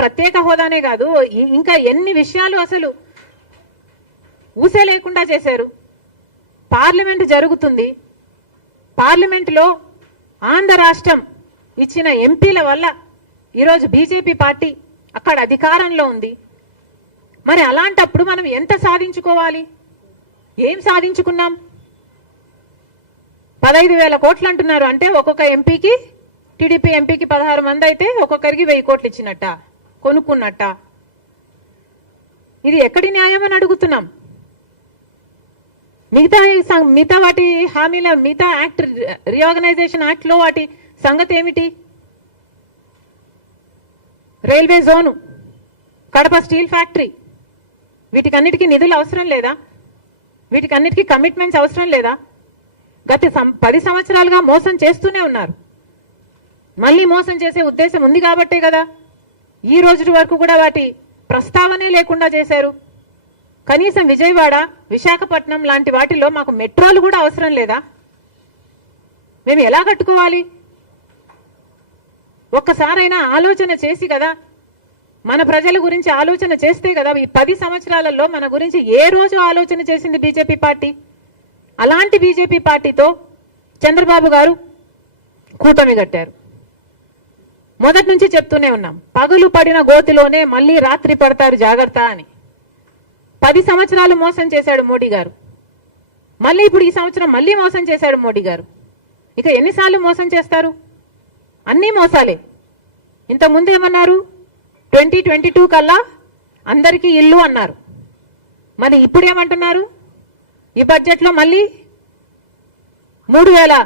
ప్రత్యేక హోదానే కాదు, ఇంకా ఎన్ని విషయాలు అసలు ఊసే లేకుండా చేశారు. పార్లమెంట్ జరుగుతుంది, పార్లమెంటులో ఆంధ్ర రాష్ట్రం ఇచ్చిన ఎంపీల వల్ల ఈరోజు బీజేపీ పార్టీ అక్కడ అధికారంలో ఉంది. మరి అలాంటప్పుడు మనం ఎంత సాధించుకోవాలి? ఏం సాధించుకున్నాం? 15,000 కోట్లు అంటున్నారు. అంటే ఒక్కొక్క ఎంపీకి, టీడీపీ ఎంపీకి 16 మంది అయితే ఒక్కొక్కరికి 1000 కోట్లు ఇచ్చినట్ట, కొనుక్కున్నట్ట. ఇది ఎక్కడి న్యాయం అని అడుగుతున్నాం. మిగతా వాటి హామీల, మిగతా యాక్ట్, రీఆర్గనైజేషన్ యాక్ట్ లో వాటి సంగతి ఏమిటి? Railway zone, Kadapa steel factory, వీటికన్నిటికీ నిధులు అవసరం లేదా? వీటికన్నిటికీ కమిట్మెంట్స్ అవసరం లేదా? గత 10 సంవత్సరాలుగా మోసం చేస్తూనే ఉన్నారు. మళ్ళీ మోసం చేసే ఉద్దేశం ఉంది కాబట్టే కదా ఈ రోజు వరకు కూడా వాటి ప్రస్తావనే లేకుండా చేశారు. కనీసం విజయవాడ, విశాఖపట్నం లాంటి వాటిలో మాకు మెట్రోలు కూడా అవసరం లేదా? మేము ఎలా కట్టుకోవాలి? ఒక్కసారైనా ఆలోచన చేసి కదా, మన ప్రజల గురించి ఆలోచన చేస్తే కదా. ఈ 10 సంవత్సరాలలో మన గురించి ఏ రోజు ఆలోచన చేసింది బీజేపీ పార్టీ? అలాంటి బీజేపీ పార్టీతో చంద్రబాబు గారు కూటమి కట్టారు. మొదటి నుంచి చెప్తూనే ఉన్నాం, పగులు పడిన గోతిలోనే మళ్ళీ రాత్రి పడతారు జాగ్రత్త అని. 10 సంవత్సరాలు మోసం చేశాడు మోడీ గారు. మళ్ళీ ఇప్పుడు ఈ సంవత్సరం మళ్ళీ మోసం చేశాడు మోడీ గారు. ఇక ఎన్నిసార్లు మోసం చేస్తారు? అన్నీ మోసాలే. ఇంతకుముందు ఏమన్నారు? 2022 కల్లా అందరికీ ఇల్లు అన్నారు. మరి ఇప్పుడు ఏమంటున్నారు? ఈ బడ్జెట్లో మళ్ళీ 3,000